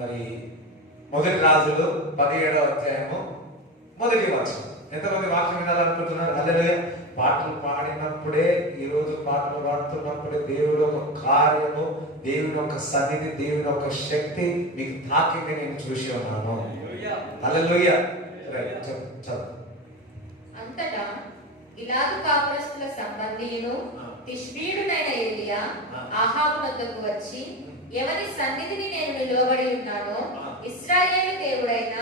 మరి మొదటి రాజులు 17వ అధ్యాయము మొదటి వచనం. ఎంతమంది వాక్యం వినాలనుకుంటున్నారు? హల్లెలూయా. పాటలు పాడినప్పుడే, ఈరోజు పాటలు పాడుతున్నప్పుడే దేవుడు ఒక కార్యము, దేవుని ఒక సన్నిధి, దేవుని ఒక శక్తి మీకు తాకింది నేను చూసి ఉన్నాను. హల్లెలూయా. అంతటా గిలాదు కాపురస్తుల సంబంధియును తిష్బీయుడైన ఎలీయా అహాబు వద్దకు వచ్చి, ఎవరి సన్నిధిని నేను నిలవబడి ఉన్నానో ఇశ్రాయేలు దేవుడైన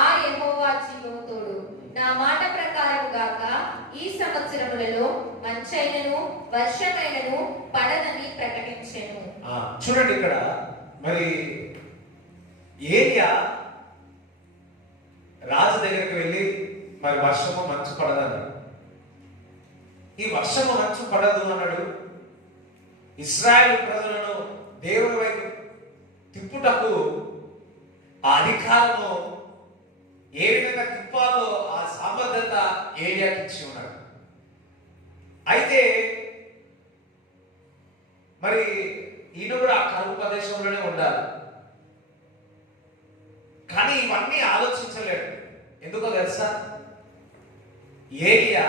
ఆ యెహోవా జీవముతోడు నా మాట ప్రకారం గాక ఈ సంవత్సరములలో మంచైనను వర్షమైనను పడదని ప్రకటించెను. చూడండి, ఇక్కడ మరి ఏలియా రాజు దగ్గరికి వెళ్ళి మరి వర్షము మంచు పడదన్నాడు. ఈ వర్షము మంచు పడదు అన్నాడు. ఇశ్రాయేలు ప్రజలను దేవుని వైపు తిప్పుటకు ఆ అధికారము ఏ విధంగా తిప్పాలో ఆ సామర్థ్యత ఏలియాకి ఇచ్చి ఉన్నాడు. అయితే మరి ఈయన కూడా ఆ కరువు ప్రదేశంలోనే ఉండాలి. కానీ ఇవన్నీ ఆలోచించలేడు. ఎందుకో తెలుసా? ఏలియా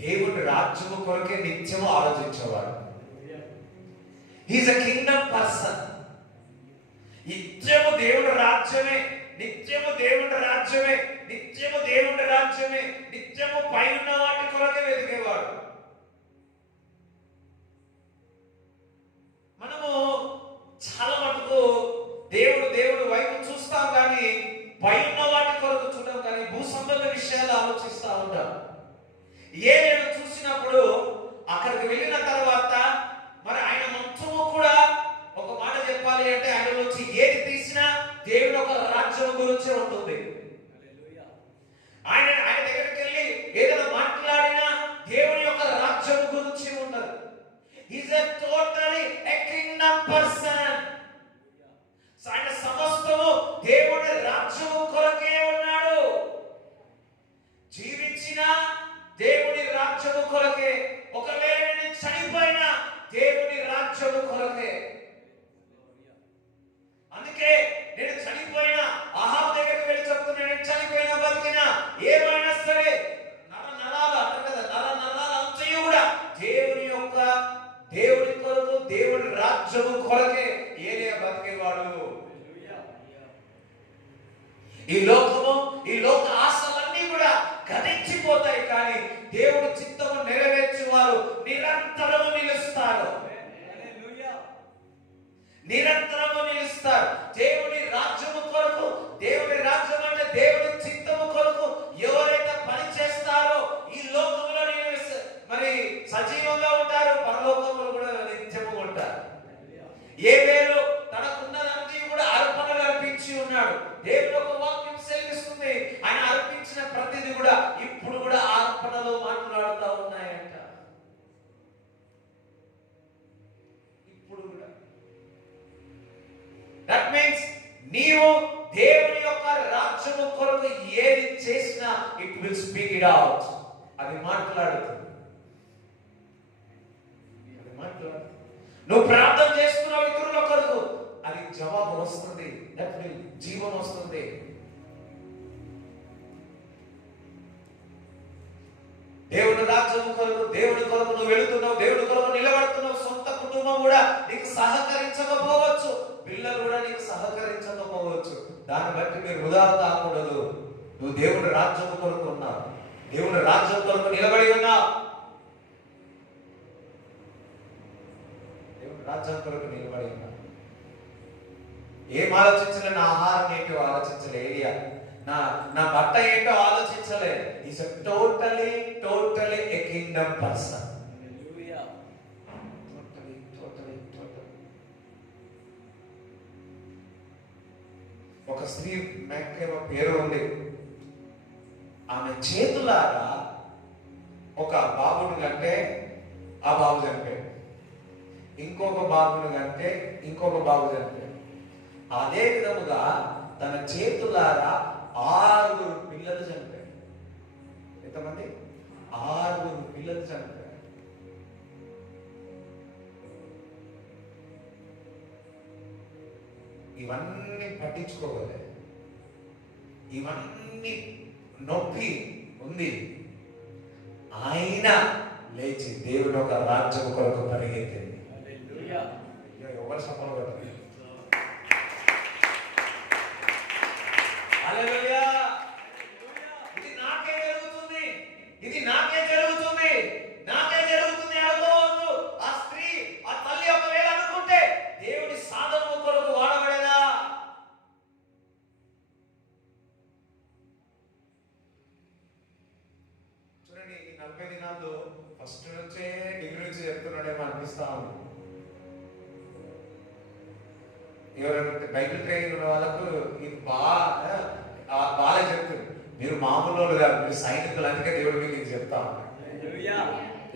దేవుని రాజ్యము కొరకే నిత్యము ఆలోచించేవాడు. He's a kingdom person. నిత్యము దేవుని రాజ్యమే, నిత్యము దేవుని రాజ్యమే, నిత్యము దేవుని రాజ్యమే, నిత్యము పైన వాటి కొరకే వెతికేవాడు. మనము చాలా మటుకు దేవుడు వైపు చూస్తాం, కానీ పైన వాటి కొరకు చూడడం, కానీ భూ సంబంధ విషయాలు ఆలోచిస్తూ ఉంటాం. ఏలియాను చూసినప్పుడు అక్కడికి వెళ్ళిన తర్వాత మరి ఆయన మొత్తము కూడా ఒక మాట చెప్పాలి అంటే ఆయన నుంచి ఏది తీసినా దేవుని ఒక రాజ్యం గురించి ఉంటుంది. ఆయన దగ్గరికి వెళ్ళి ఏదైనా మాట్లాడినా దేవుని యొక్క రాజ్యం గురించి ఉండదు. Is a totally a kingdom person. ఆయన సమస్తము దేవుని రాజ్యము కొరకే ఉన్నాడు. జీవించినా దేవుని రాజ్యము కొరకే, ఒకవేళ నేను చనిపోయినా దేవుని రాజ్యము కొరకే. అందుకే నేను చనిపోయినా, అహాబు దగ్గరికి వెళ్ళి చెప్తున్నా, నేను చనిపోయినా బతికినా ఏమైనా సరే నరాలు అంటారు కదా, నరాలు అంతయు కూడా దేవుని కొరకు, దేవుని రాజ్యము కొరకే ఏలియా బతికేవాడు. ఈ లోక ఆశలన్నీ కూడా గతించిపోతాయి, కానీ దేవుడు చిత్తము నెరవేర్చేవారు నిరంతరము నిలుస్తారు. నిరంతరము నిలుస్తారు. దేవుని రాజ్యము కొరకు, దేవుని రాజ్యం అంటే దేవుని చిత్తము కొరకు ఎవరైతే పని చేస్తారో ఈ లోకంలో మరి సజీవంగా ఉంటారు, పరలోకంలో కూడా నిత్యము ఉంటారు. ఏ వేరు తనకున్నదానికి కూడా అర్పణలు అర్పించి ఉన్నాడు. దేవుని ఒక వాక్యం సెలవిస్తుంది, ఆయన అర్పించిన ప్రతిదీ కూడా ఇప్పుడు కూడా అర్పణలో మాట్లాడుతూ ఉన్నాయంట. ఇప్పుడు కూడా దట్ మీన్స్ నీవు దేవుని యొక్క రాజ్యము కొరకు ఏది చేసినా it will speak it out. అది మాట్లాడుతుంది. నువ్వు ప్రార్థన చేస్తున్నావు ఇతరుల కొరకు, అది జవాబు వస్తుంది, జీవం వస్తుంది. దేవుని రాజ్యం కొరకు, దేవుని కొరకు నువ్వు వెళుతున్నావు, దేవుని కొరకు నిలబడుతున్నావు. సొంత కుటుంబం కూడా నీకు సహకరించకపోవచ్చు, పిల్లలు కూడా నీకు సహకరించకపోవచ్చు. దాన్ని బట్టి మీరు వృధా కాకూడదు. నువ్వు దేవుని రాజ్యం కొరకు ఉన్నావు, దేవుని రాజ్యం కొరకు నిలబడి ఉన్నావు, దేవుని రాజ్యం కొరకు నిలబడి ఉన్నావు. ఏం ఆలోచించలే? నా ఆహారం ఏంటో ఆలోచించలే ఏలియా, నా బట్ట ఏంటో ఆలోచించలే. Is totally a kingdom person. ఒక స్త్రీ మేకేమో పేరు ఉంది. ఆమె చేతులారా ఒక బాబుని కంటే ఆ బాబు చనిపోయాడు, ఇంకొక బాబుని కంటే ఇంకొక బాబు చనిపోయాడు. అదే విధముగా తన చేతులారా 6 పిల్లలు చనిపోయారు. ఎంతమంది? 6 పిల్లలు చనిపోయారు. ఇవన్నీ పట్టించుకోవాలి. ఇవన్నీ నొప్పి ఉంది. ఆయన లేచి దేవుని ఒక రాజ్యం కొరకు పరిగెత్తింది. ఎవరు సఫలం పడుతుంది? ఇది నాకే జరుగుతుంది, ఇది నాకే జరుగుతుంది, నాకే జరుగుతుంది అనుకోవద్దు. ఆ స్త్రీ, ఆ తల్లి ఒకవేళ అనుకుంటే దేవుని సాధనము కొరకు వాడబడేదా? చూడండి, ఈ 40 దినాల్లో ఫస్ట్ నుంచే డిగ్రీ నుంచి చెప్తున్నాడేమో అనిపిస్తా ఉంది. ఎవరైనా బైబిల్ ట్రైనింగ్ ఉన్న వాళ్ళకు ఇది బాగా చెప్తుంది. మీరు మామూలు వాళ్ళు కాదు, మీరు సైనికులు. అందుకే దేవుడు మీకు ఇది చెప్తా ఉన్నాడు.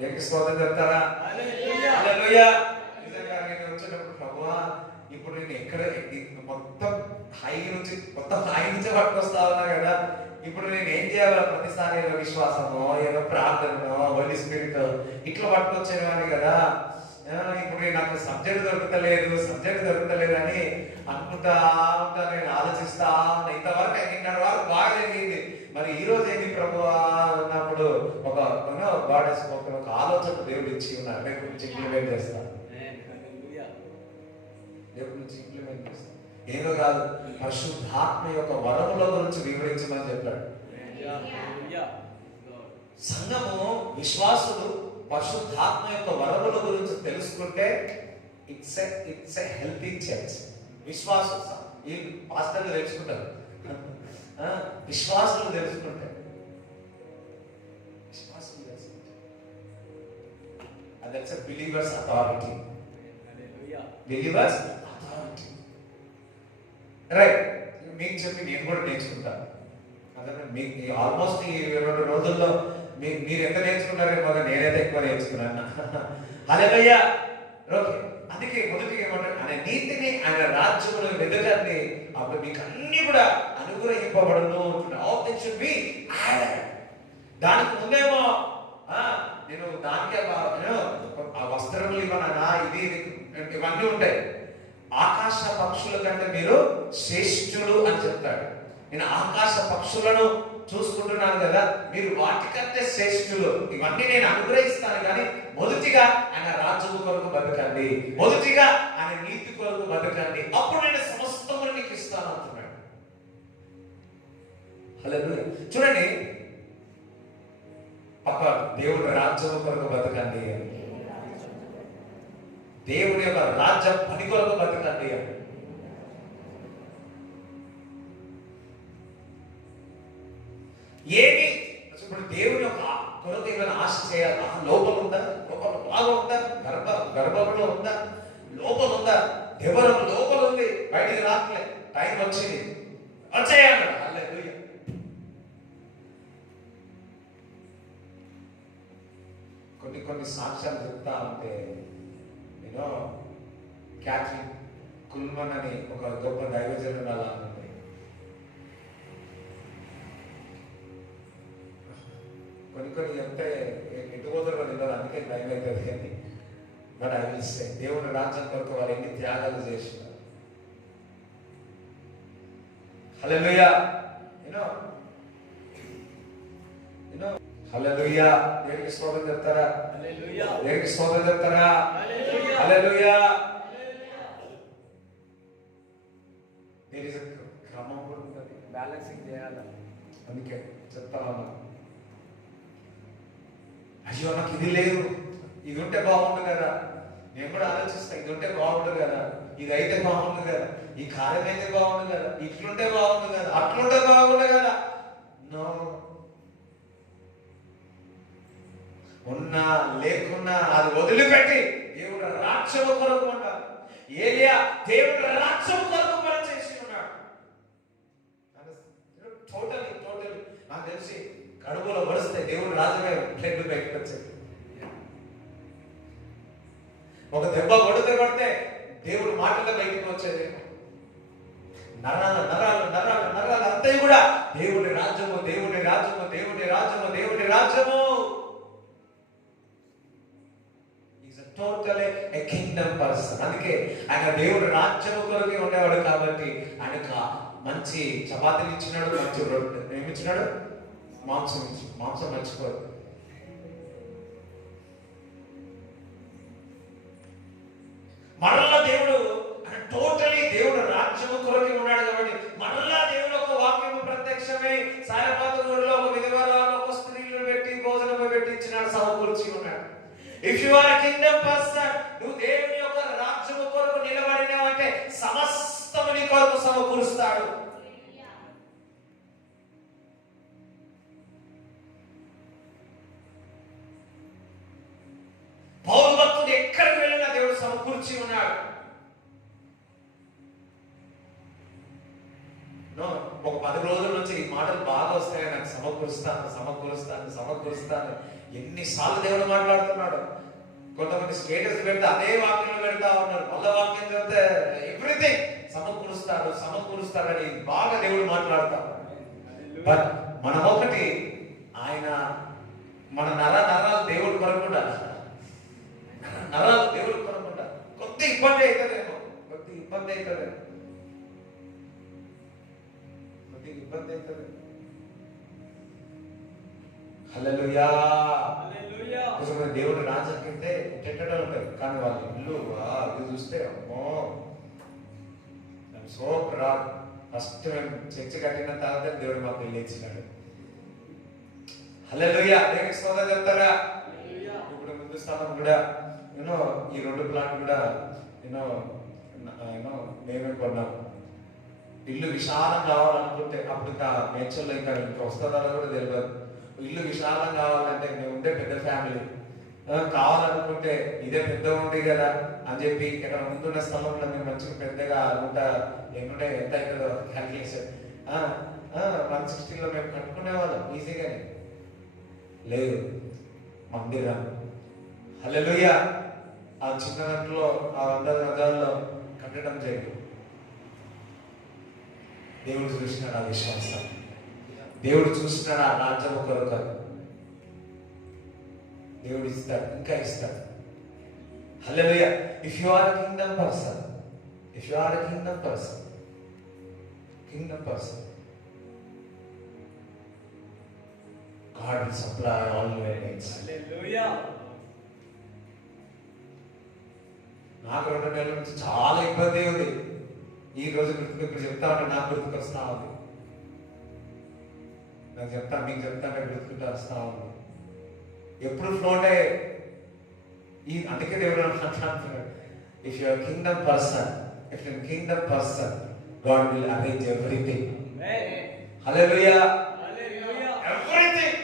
ఏంటి స్తోత్రం చెప్తారా? హల్లెలూయా. నిజంగా నేను వచ్చినప్పుడు ప్రభువా, ఇప్పుడు నేను ఎక్కడ మొత్తం హై నుంచి పట్టుకొస్తా ఉన్నా కదా, ఇప్పుడు నేను ఏం చేయాలో ప్రతిసారి ఏదో విశ్వాసమో ఏదో ప్రార్థనో హోలీ స్పిరిట్ ఇట్లా పట్టుకొచ్చేవాడిని కదా. ఇప్పుడు నాకు సబ్జెక్ట్ దొరుకుతలేదు అని అనుకుంటా ఉంటా, నేను ఆలోచిస్తా ఉన్నా. ఇంతవరకు 5:30 వరకు బాగా జరిగింది. మరి ఈ రోజు ఏంటి ప్రభువా అన్నప్పుడు ఒక ఆలోచన దేవుడు ఇచ్చి ఉన్నారు. రేపు నుంచి ఇంప్లిమెంట్ చేస్తాను. ఏదో కాదు, పరిశుద్ధాత్మ యొక్క వరముల గురించి వివరించమని చెప్పాడు. సంఘము, విశ్వాసులు పరిశుద్ధాత్మ యొక్క వరముల గురించి తెలుసుకుంటే ఇట్స్ ఎ హెల్తీ చర్చ్. విశ్వాసం ఈ పాస్టర్లు తెలుసుకుంటారు, విశ్వాసులు తెలుసుకుంటారు. That's a believer's authority. Believer's authority. Right. మీకు చెప్పి నేను కూడా నేర్చుకుంటాను. అదే మీకు ఆల్మోస్ట్ ఈ 2 రోజుల్లో మీరు ఎంత నేర్చుకున్నారేమో నేనైతే ఎక్కువ నేర్చుకున్నాను. హల్లెలూయా. ఓకే. అందుకే మొదటిగా ఏమంటారు, ఆయన నీతిని ఆయన రాజ్యమును వెదకండి, అప్పుడు మీకు అన్ని కూడా అనుగ్రహింపబడును. All things should be added. దానికి ముందేమో నేను దానికి ఆ వస్త్రములు ఇవ్వనా, ఇది ఇవన్నీ ఉంటాయి. ఆకాశ పక్షుల కంటే మీరు శ్రేష్ఠులు అని చెప్తాడు. నేను ఆకాశ పక్షులను చూసుకుంటున్నాను కదా, మీరు వాటికంటే శ్రేష్ఠులు. ఇవన్నీ నేను అనుగ్రహిస్తాను, కానీ మొదటిగా ఆయన రాజ్యము కొరకు బతకండి, మొదటిగా ఆయన నీతి కొరకు బతకండి, అప్పుడు నేను సమస్తమును నీకు ఇస్తాను అంటున్నాడు. హల్లెలూయా. చూడండి, పక్క దేవుని రాజ్యము కొరకు బతకండి, దేవుని యొక్క రాజ్యం పని కొరకు బతకండి అని. ఏమి ఇప్పుడు దేవుని యొక్క కొరకు ఏమైనా ఆశ చేయాలి? లోపల ఉందా? లోపల బాగా ఉందా? గర్భంలో ఉందా? లోపల ఉందా? ఎవరు లోపల ఉంది, బయటికి రాట్లే. టైం వచ్చింది, వచ్చేయాలి. హల్లెలూయా. కొన్ని సాక్ష్యాలు చెప్తా ఉంటే, నేను క్యాథరిన్ కుల్మన్ అని ఒక గొప్ప దైవజనుడు అలా ఉంది. కొన్ని చెప్తే ఎటు పోతారో తెలియదు, అందుకే భయం అవుతుంది. కానీ బట్ ఐ విల్ సే, దేవుని రాజ్యం కొరకు వారు ఎన్ని త్యాగాలు చేసినారు. హల్లెలూయా. హల్లెలూయా. దేవునికి స్తోత్రం చెప్తారా? దేవునికి స్తోత్రం చెప్తారా? హల్లెలూయా. క్రమం కూడా ఉంటుంది, బ్యాలెన్సింగ్ చేయాలి. అందుకే చెప్తా ఉన్నా, అయ్యో నాకు ఇది లేదు, ఇది ఉంటే బాగుండు కదా. నేను కూడా ఆలోచిస్తా, ఇది ఉంటే బాగుండు కదా, ఇది అయితే బాగుండు కదా, ఈ కార్యం అయితే బాగుండు కదా, ఇట్లుంటే బాగుండు కదా, అట్లుంటే బాగుండు కదా. నో, ఉన్నా లేకున్నా అది వదిలిపెట్టి దేవుడు రాజ్యము కొరకు ఉంటారు. ఏలియా దేవుడు రాజ్యము కొరకు పని చేసి ఉన్నాడు. టోటలీ నాకు తెలిసి కడుపులో పడిస్తే దేవుడు రాజుగా బ్లడ్ బయటకు వచ్చేది. ఒక దెబ్బ కొడితే దేవుడు మాటలు బయటకు వచ్చేది. నరాలు నరాలు నరాలు నరాలు అంతా కూడా దేవుడి రాజ్యము, దేవుడి రాజ్యము, దేవుడి రాజ్యము, దేవుడి రాజ్యము. టోటలీ ఏ కింగ్డమ్ పర్సన్. అందుకే ఆయన దేవుడు రాజ్యము కొరకే ఉండేవాడు కాబట్టి ఆయనకు మంచి చపాతీలు ఇచ్చినాడు, మంచి రొట్టె ఏమిచ్చినాడు, మాంసం ఇచ్చి, మాంసం మర్చిపోదు. మరలా దేవుడు టోటలీ దేవుడు రాజ్యము కొరకే ఉన్నాడు కాబట్టి మరలా దేవుడు ఒక వాక్యము ప్రత్యక్షమై సాయపాత ఊరిలో ఒక విధవరాలు ఒక స్త్రీలను పెట్టి భోజనము పెట్టి ఇచ్చినాడు, సమకూర్చి ఉన్నాడు. If you are kingdom person, నువ్వు దేవుని యొక్క రాజ్యము కొరకు నిలబడినావంటే సమస్తము నీ కొరకు సమకూరుస్తాడు. పౌలు భక్తుడు ఎక్కడికి వెళ్ళినా దేవుడు సమకూర్చి ఉన్నాడు. ఒక 10 రోజుల నుంచి ఈ మాటలు బాగా వస్తాయి, నాకు సమకూరుస్తాను సమకూరుస్తాను సమకూరుస్తాను. ఎన్నిసార్లు దేవుడు మాట్లాడుతున్నాడు. కొంతమంది స్టేటస్ పెడితే అదే వాక్యం పెడతా ఉన్నారు, మళ్ళా వాక్యం చదివితే ఎవ్రీథింగ్ సమకూరుస్తాడు సమకూరుస్తాడని బాగా దేవుడు మాట్లాడతాడు. బట్ మనం ఒకటి, ఆయన మన నరాలు దేవుడు కొరకుండా, నరాలు దేవుడు కొరకుండా కొద్ది ఇబ్బంది అవుతుందేమో, కొద్ది ఇబ్బంది అవుతుంది. హల్లెలూయా. దేవుడు రాజకంటే తిట్టడం ఉంటాయి, కానీ వాళ్ళ ఇల్లు ఇది చూస్తే అమ్మో సో ప్రౌడ్. ఫస్ట్ మేము చర్చ కట్టిన తర్వాత దేవుడు మాకు ఇల్లు ఇచ్చినాడు. హల్లెలూయా. దేవునికి స్తోత్రం చెప్తారా? ఇప్పుడు ముందు స్థానం కూడా ఈ 2 ప్లాట్ కూడా మేమే కొన్నాము. ఇల్లు విశాలం కావాలనుకుంటే అప్పుడు ఇంకా నేచర్లో ఇంకా వస్తుందో కూడా తెలియదు. ఇల్లు విశాలం కావాలంటే మేము ఉంటే పెద్ద ఫ్యామిలీ కావాలనుకుంటే ఇదే పెద్ద ఉంది కదా అని చెప్పి ఇక్కడ ముందున్న స్థలంలో మేము మంచిగా పెద్దగా ఎంత అవుతుందో క్యాల్కులేషన్ 160లో మేము కట్టుకునే వాళ్ళం ఈజీగానే. లేదు, మందిరం. హల్లెలూయా. ఆ చిన్న దాంట్లో ఆ 100 గజాల్లో కట్టడం జరిగింది. దేవుడు చూసినాడు ఆ విశ్వాసం, దేవుడు చూసినాడు ఆ రాజ్యం కొరకు. దేవుడు ఇస్తాడు, ఇంకా ఇస్తాడు. Hallelujah. If you are kingdom person, if you are kingdom person, kingdom person, God will supply all your needs. Hallelujah. నాకు 2 నెలల నుంచి చాలా ఇబ్బంది ఉంది. ఈ రోజు ఇప్పుడు చెప్తా ఉంటే నాకు గుర్తుకొస్తా ఉంది, నాకు చెప్తా మీకు చెప్తాంటే గుర్తుకుంటూ వస్తా ఉంది. ఎప్పుడు ఫ్లోటే అందుకే దేవుడు అంటున్నాడు, if you are kingdom person, if you are kingdom person, God will arrange everything. Hallelujah. Everything.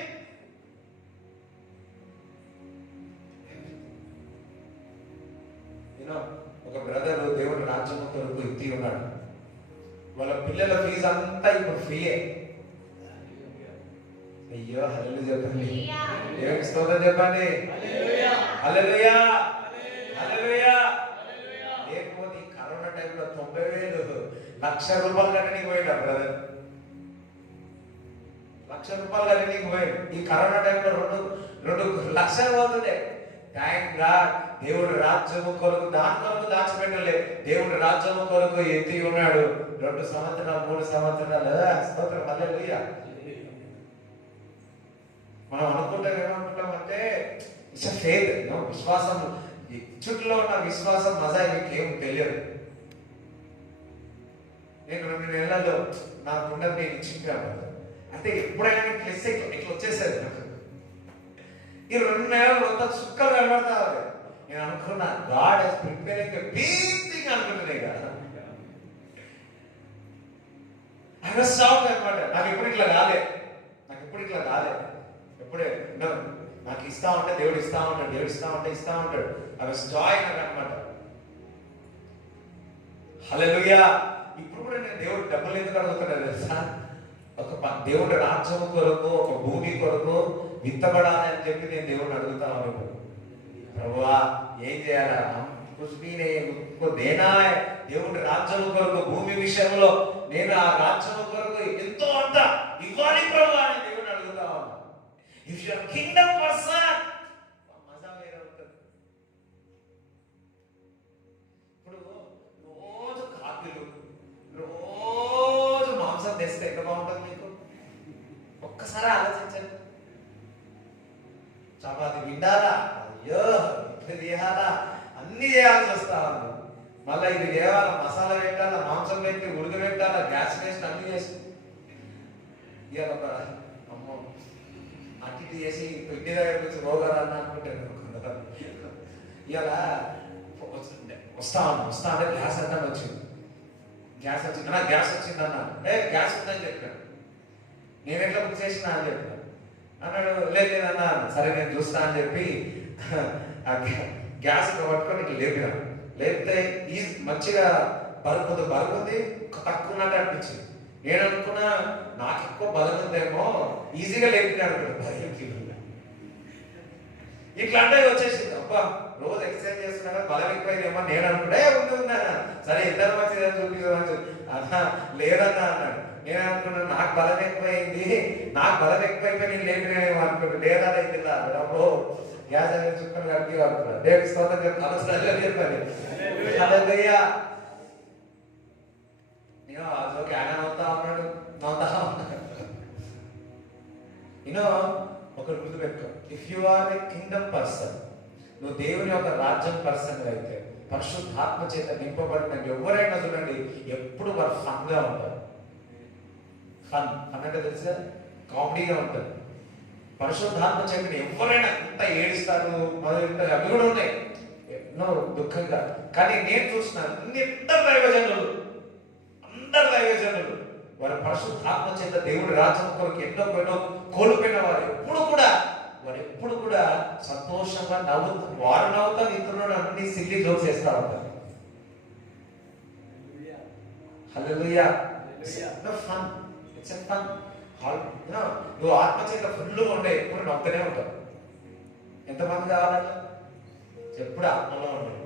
ఒక బ్రదర్ దేవుడు రాజ్యం కొరకు ఎత్తి ఉన్నాడు. వాళ్ళ పిల్లల ఫీజు అంతా ఇప్పుడు ఫ్రీయే. అయ్యో హల్లెలూయా చెప్పండి, దేవునికి స్తోత్రం చెప్పండి. హల్లెలూయా. హల్లెలూయా. లేకపోతే ఈ కరోనా టైంలో 90,000 1,00,000 కట్టడానికి పోయినా బ్రదర్, 1,00,000 కట్టడానికి పోయాడు. ఈ కరోనా టైంలో 2 లక్షలు పోతుండే. Thank God. దేవుడు రాజ్యము కొరకు దాని కొరకు దాచిపెట్టలే, దేవుడు రాజ్యము కొరకు ఎత్తి ఉన్నాడు. 2 సంవత్సరాలు 3 సంవత్సరాలు. స్తోత్రం. హల్లెలూయా. మనం ఏమనుకుంటామంటే ఇట్స్ ఫెయిత్, విశ్వాసం. చుట్టూలో ఉన్న విశ్వాసం మజా మీకేం తెలియదు. నేను 2 నెలల్లో నాకున్న నేను ఇచ్చింటాను అంటే ఎప్పుడైనా ప్లస్ ఇట్లా వచ్చేసేది నాకు. ఈ 2 నెలలు మొత్తం సుక్కలు కనబడతా. నేను అనుకున్నా God has preparing a big thing అనుకుంటున్నాయి కదా. ఐ వాస్ షాక్డ్ అన్నమాట. నాకు ఎప్పుడు ఇట్లా కాలే. ఎప్పుడే నాకు ఇస్తా ఉంటే దేవుడు ఇస్తా ఉంటాడు, దేవుడు ఇస్తా ఉంటాడు. ఐ వాస్ జాయిన్ అన్నమాట. హల్లెలూయా. ఇప్పుడు కూడా నేను దేవుడు డబ్బులు ఎందుకు అడుగుతున్నాను తెలుసా? దేవుడు రాజ్యం కొరకు, ఒక భూమి కొరకు విత్తబడాలి అని చెప్పి నేను దేవుడిని అడుగుతా ఉన్నాను. ప్రభువా ఏం చేయాలా? దేవుడి రాజ్యం కొరకు, భూమి విషయంలో నేను ఆ రాజ్యం కొరకు ఎంతో అంత ఇవ్వాలి ప్రభువా అని దేవుడిని అడుగుతా ఉన్నాను. If you are kingdom person, మజా వేరే ఉంటుంది. ఒక్కసారి ఆలోచించండి. చపాతి విండాలా, అయ్యో ఇడ్లీ చేయాలా, అన్ని చేయాల్సి వస్తా ఉంది. మళ్ళీ ఇది చేయాలా, మసాలా పెట్టాలా, మాంసం పెట్టి ఉడకబెట్టాలా, గ్యాస్ వేస్ట్ అన్ని చేసి ఇవాళ ఒక అమ్మో అట్టి చేసి ఇంటి దగ్గర నుంచి పోగలన్న అనుకుంటాను. ఇవాళ వస్తా అంటే గ్యాస్ అంటే వచ్చింది. గ్యాస్ వచ్చింది అన్న, గ్యాస్ వచ్చిందన్న, గ్యాస్ ఉందని చెప్పాను. నేను ఎట్లా బుక్ చేసినా అని చెప్పాను. అన్నాడు లేదన్నా, సరే నేను చూస్తా అని చెప్పి ఆ గ్యాస్ పట్టుకొని ఇట్లా లేపినాను. లేపితే ఈ మంచిగా బరువు ఉంది, తక్కువ ఉన్నట్టు అనిపించింది. నేను అనుకున్నా నాకు ఎక్కువ బలం ఉందేమో, ఈజీగా లేపినాడు. ఇట్లా అంటే వచ్చేసింది. అబ్బా రోజు ఎక్సర్సైజ్ చేస్తున్నా బలం ఎక్కువైందేమో నేను అనుకుంటే ఉందా, సరే ఇద్దరు మంచిదని చూపించమని అన్నా లేదన్నా అన్నాడు. నేను అనుకున్నాను నాకు బలం ఎక్కువైంది, నాకు బలం ఎక్కువైపోయి నేను లేపినేమో అనుకుంటా. లేదా అయితే అబ్బో గ్యాస్ అనేది చుక్కలు కట్టి అనుకున్నాను. దేవుడికి స్తోత్రం చెప్తాను చెప్పాలి. హల్లెలూయా. నేను అదొక ఆయన అవుతా ఉన్నాడు, నవ్వుతా ఉన్నాడు. ఒకరు గుర్తుపెట్టుకో, if you are a kingdom person, నువ్వు దేవుని యొక్క రాజ్యం పర్సన్ అయితే, పరిశుద్ధాత్మ చేత నింపబడిన ఎవరైనా చూడండి ఎప్పుడు వారు ఫన్ గా ఉంటారు. ఫన్ అంటే తెలుసా, కామెడీగా ఉంటారు. పరిశుద్ధాత్మ చేత ఎవరైనా ఇంత ఏడుస్తారు, మొదలు అవి కూడా ఉన్నాయి ఎన్నో దుఃఖంగా. కానీ నేను చూస్తున్నాను అందరు దైవజనులు వారి పరిశుద్ధాత్మ చేత దేవుడి రాజ్యం కొరకు ఎన్నో కోల్పోయిన వారు ఎప్పుడు కూడా సంతోషంగా నవ్వుతారు. వారు నవ్వుతారు, ఇతరులు అన్ని సిల్లీ జోక్స్ వేస్తా ఉంటారు. Hallelujah. Fun, it's a fun. నువ్వు ఆత్మ చేత ఫుల్ ఉండే ఎప్పుడు నవ్వుతూనే ఉంటావు. ఎంతమంది కావాలంటే ఎప్పుడు ఆత్మలో ఉండదు.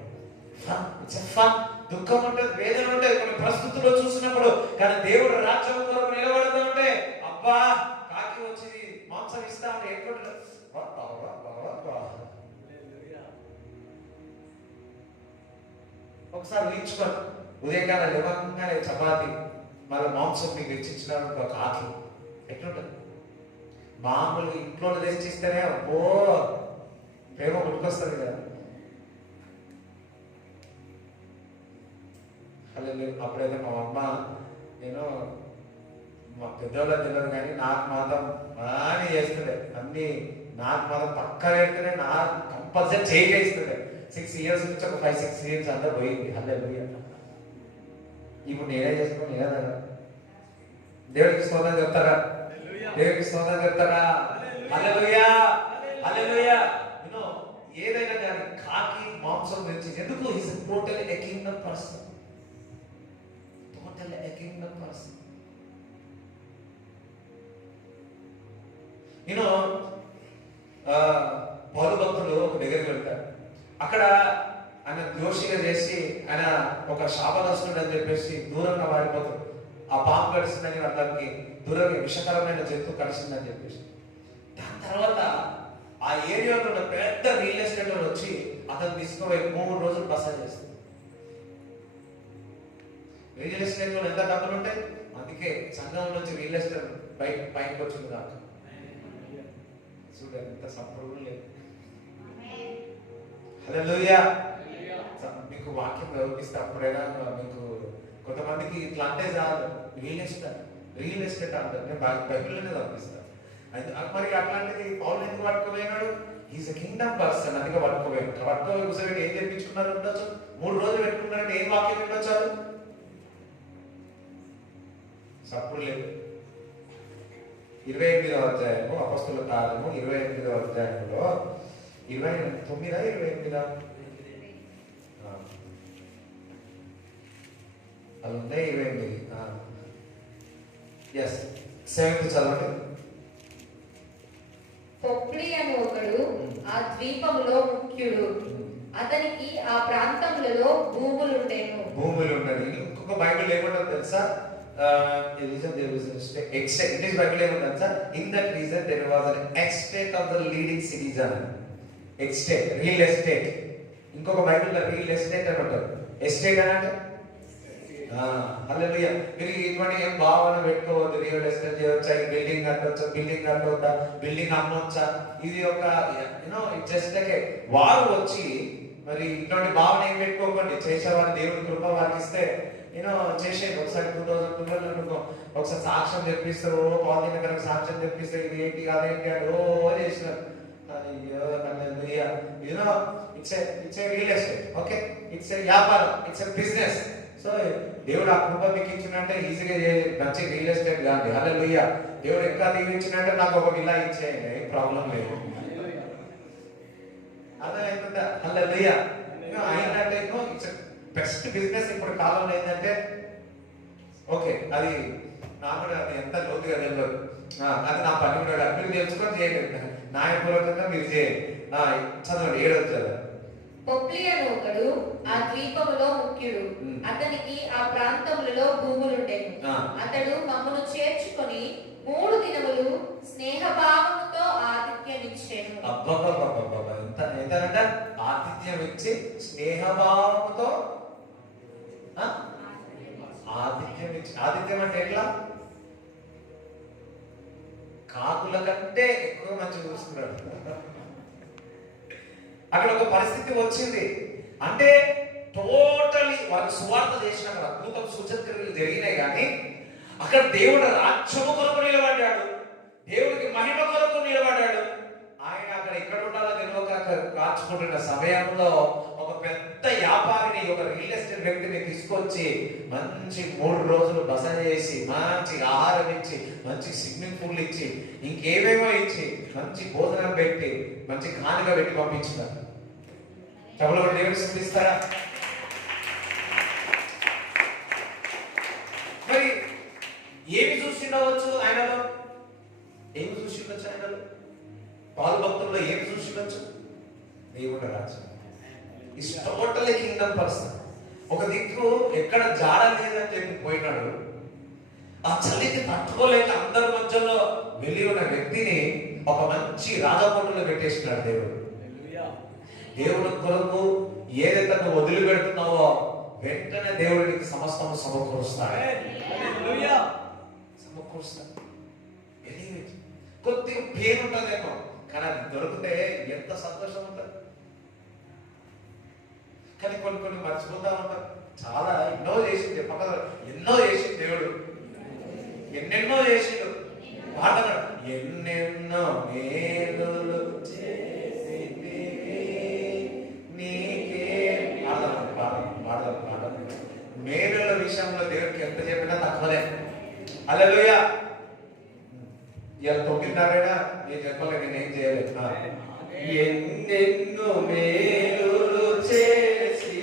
Fun, it's a fun. దుఃఖం ఉంటుంది, వేదన ఉంటాయి కొన్ని పరిస్థితుల్లో చూసినప్పుడు. కానీ దేవుడు రాజ్యం కొరకు నిలబడుతూ ఉంటే అబ్బా కాకి వచ్చి మాంసం ఇస్తా ఉంటే ఎప్పుడు ఒకసారి ఊహించుకోండి, ఉదయకాలం ఇవ్వగానే చపాతి మళ్ళీ మాంసం మీకు తెచ్చిచ్చిన ఒక కాకి ఎట్లుంటుంది? మామూలు ఇంట్లో తెచ్చిస్తేనే అబ్బో ప్రేమ పుట్టుకొస్తుంది కదా. అప్పుడైతే మా అమ్మ, నేను మా పెద్దవాళ్ళకి తెలియదు కానీ నాకు మాత్రం బాగా చేస్తుండే అన్ని. నాకు మాత్రం పక్కా పెడితేనే నాకు కంపల్సరీ చేయిస్తుండే. 6 years నుంచి ఒక 5-6 years అంతా పోయింది. హల్లెలూయా. ఇప్పుడు నేనే చేసుకోండి కదా. దేవుడికి స్తోత్రం చెప్తారా? దేవుడికి స్తోత్రం చెప్తారా? హల్లెలూయా, హల్లెలూయా. ఏదైనా కానీ కాకి మాంసం గురించి ఎందుకు? Is total a kingdom person. A kingdom person. పౌలు భక్తులు ఒక దగ్గరికి వెళ్తారు. అక్కడ ఆయన దోషిగా చేసి ఆయన ఒక శాపగ్రస్తుడు అని చెప్పేసి దూరంగా వాడిపోతాడు. ఆ పాము కడిసిందని అతనికి దూరంగా విషకరమైన జంతువు కడిసిందని చెప్పేసి. దాని తర్వాత ఆ ఏరియాలో ఉన్న పెద్ద రియల్ ఎస్టేట్ వచ్చి అతను తీసుకుపోయి 3 రోజులు మసాజ్ చేస్తారు. రియల్ ఎస్టేట్ లో ఎంత డబ్బులు ఉంటాయి, అందుకే సంఘం నుంచి రియల్ ఎస్టేట్ పైకి వచ్చింది నాకు. చూడండి ఎంత సంపూర్ణ లేదు. హల్లెలూయా. మీకు వాక్యం చదివిస్తే అప్పుడైనా మీకు కొంతమందికి ఇట్లా అంటే చాలు రియల్ ఎస్టేట్ అంటారు. నేను బైబిల్లోనే చదివిస్తాను. మరి అట్లాంటిది పౌలు ఎందుకు పట్టుకోపోయినాడు? ఈజ్ ఎ కింగ్డమ్ పర్సన్, అందుకే పట్టుకోపోయాడు. పట్టుకోపోయి కూర్చోబెట్టి ఏం చెప్పించుకున్నారు ఉండొచ్చు? 3 రోజులు పెట్టుకున్నారంటే ఏం వాక్యం ఉండొచ్చు? సప్పుడు లేదు. 28వ అధ్యాయము అపొస్తలుల కార్యము 28వ అధ్యాయంలో 29-28 అది ఉంది. 28 7 చదవండి. పొప్లి అని ఒకడు ఆ ద్వీపములో ముఖ్యుడు. అతనికి ఆ ప్రాంతములలో భూములు ఉండేను. ఇంకొక బైబిల్ ఏమంటారు తెలుసా? there was an estate. It is Bible ఏమంటారు? In that region there was an estate of the leading citizen. Estate, real estate. ఇంకొక బైబిల్లో రియల్ ఎస్టేట్ అని అంటారు. ఎస్టేట్ అంటే హల్లెలూయా. మీరు ఇటువంటి ఏం భావన పెట్టుకోవద్దు. రియల్ ఎస్టేట్ చేయవచ్చా, ఈ బిల్డింగ్ కట్టవచ్చా, బిల్డింగ్ కట్టవద్దా, బిల్డింగ్ అమ్మొచ్చా, ఇది ఒక యూనో జస్ట్ లైక్ వారు వచ్చి మరి ఇటువంటి భావన ఏం పెట్టుకోకండి. చేసేవాడిని దేవుడి కృప వారికి ఇస్తే నేను చేసేది. ఒకసారి 2012 అనుకో, ఒకసారి సాక్ష్యం చెప్పిస్తే ఓ పాలిటికల్ సాక్ష్యం చెప్పిస్తే ఇది ఏంటి అదేంటి అని ఓ చేసినారు. You know it's a real estate, okay, it's a వ్యాపారం, ఇట్స్ ఏ బిజినెస్. సో దేవుడు ఆ కృప మీకు ఇచ్చినట్టే ఈజీగా మంచి రియల్ ఎస్టేట్ కాదు. హల్లెలూయా. దేవుడు ఇంకా దీవించినట్టే నాకు ఒక ఇలా ఇచ్చేయండి, ఏం ప్రాబ్లం లేదు. అర్థమవుతుందా? హల్లెలూయా. ఏంటంటే ఇట్స్ బెస్ట్ బిజినెస్ ఇప్పుడు కాలంలో ఏంటంటే, ఓకే అది నాకు కూడా అది ఎంత లోతుగా తెలియదు, అది నా పని కూడా మీరు తెలుసుకొని చేయండి, న్యాయపూర్వకంగా మీరు చేయండి. చదవండి 7వ చదవండి. పొప్లి అను ఒకడు ఆ ద్వీపములో ముఖ్యుడు, అతనికి ఆ ప్రాంతములలో భూములుండెను. అతడు మమ్మను చేర్చుకొని 3 దినములు స్నేహభావముతో ఆతిథ్యమిచ్చెను. అబ్బబ్బబ్బబ్బబ్బ, ఎంతనంట ఆతిథ్యం ఇచ్చి స్నేహభావముతో ఆతిథ్యం ఇచ్చి. ఆతిథ్యం అంటే ఎట్లా? కాకుల కంటే ఎక్కువ మంచి చూస్తున్నాడు. అక్కడ ఒక పరిస్థితి వచ్చింది అంటే టోటలీ వాళ్ళు సువార్త చేసిన అద్భుతం సూచక్రియలు జరిగినాయి, కానీ అక్కడ దేవుడు రాజ్యము కొరకు నిలబడ్డాడు, దేవుడికి మహిమ కొరకు నిలబడ్డాడు. ఆయన అక్కడ ఎక్కడ ఉండాలో తెలియక కాచుకుంటున్న సమయంలో ఒక పెద్ద వ్యాపారిని, ఒక రియల్ ఎస్టేట్ వ్యక్తిని తీసుకొచ్చి మంచి 3 రోజులు బస చేసి మంచి ఆహారం ఇచ్చి మంచి స్విమ్మింగ్ పూల్ ఇచ్చి ఇంకేమేమో ఇచ్చి మంచి భోజనం పెట్టి మంచి కానుక పెట్టి పంపించినారు. సభలో దేవుడు స్థుతిస్తారా? మరి ఏమి చూసిండవచ్చు ఆయనలో? ఏమి చూసిండొచ్చు ఆయనలో? పాలు భక్తుల్లో ఏమి చూసిండొచ్చు? దేవుడు రాజ్యం. Is totally Kingdom person. ఒక దిక్కు ఎక్కడ జాడ లేదని చెప్పి పోయినాడు, ఆ చలికి తట్టుకోలేక అందరి మధ్యలో వెళ్ళి ఉన్న వ్యక్తిని ఒక మంచి రాజకోటలో పెట్టేసినాడు దేవుడు. దేవుడు కొరకు ఏదైతే నువ్వు వదిలిపెడుతున్నావో వెంటనే దేవుడికి సమస్తము సమకూరుస్తాడు. సమకూరుస్తాడు. కొద్దిగా పేరు ఉంటుందేమో, కానీ అది దొరికితే ఎంత సంతోషం ఉంటుంది. కానీ కొన్ని మర్చిపోతా ఉంటారు. చాలా ఎన్నో చేసింది పక్కన, ఎన్నో చేసింది దేవుడు, ఎన్నెన్నో చేసిండు. పాటలు ఎన్నెన్నో మేలులు మేలుల విషయంలో దేవుడికి ఎంత చెప్పినా తక్కువనే. హల్లెలూయా. ఇలా 9:30 నేను చెప్పలేదు, నేనేం చేయలేదు. ఎన్నెన్నో మేలులు చేసి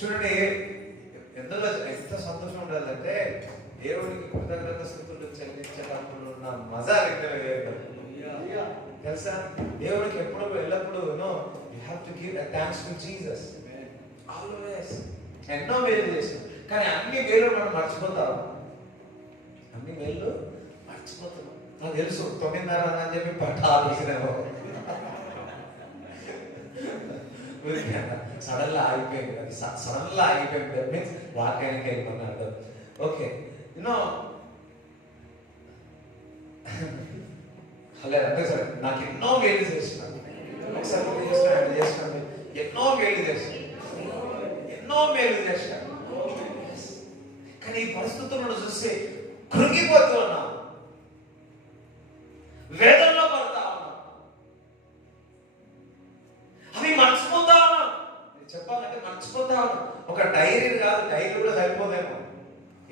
చూడండి ఎంత సంతోషం ఉండాలంటే దేవుడికి కృతజ్ఞత స్తుతులు చెల్లించేటప్పుడు ఉన్న మజా వ్యక్తం తెలుసా. దేవుడికి ఎప్పుడు ఎల్లప్పుడూ you have to give thanks to Jesus always. ఎన్నో మేలు చేసాం కానీ అన్ని మేలు మనం మర్చిపోతాం. అన్ని మేలు మర్చిపోతున్నాం. నాకు తెలుసు 9:30 అని చెప్పి పట్ట ఆపేసినాము. సడన్గా ఆగిపోయింది. అది సడన్గా ఆగిపోయింది. దట్ మీన్స్ వాక్యానికి వెళ్ళిపోన్నాడు. ఓకే యూనో అలా అంటే సరే నాకు ఎన్నో మేలు చేసినాను. ఒకసారి చేసినాను ఎన్నో మేలు చేసినాను, ఎన్నో మేలు చేసినాను. కానీ ఈ పరిస్థితులను చూస్తే కృంగిపోతూ ఉన్నాం, వేదనలో పడతా ఉన్నాం, అవి మర్చిపోతా ఉన్నాం. చెప్పాలంటే మర్చిపోతా ఉన్నాం. ఒక డైరీ కాదు, డైరీ కూడా సరిపోదేమో.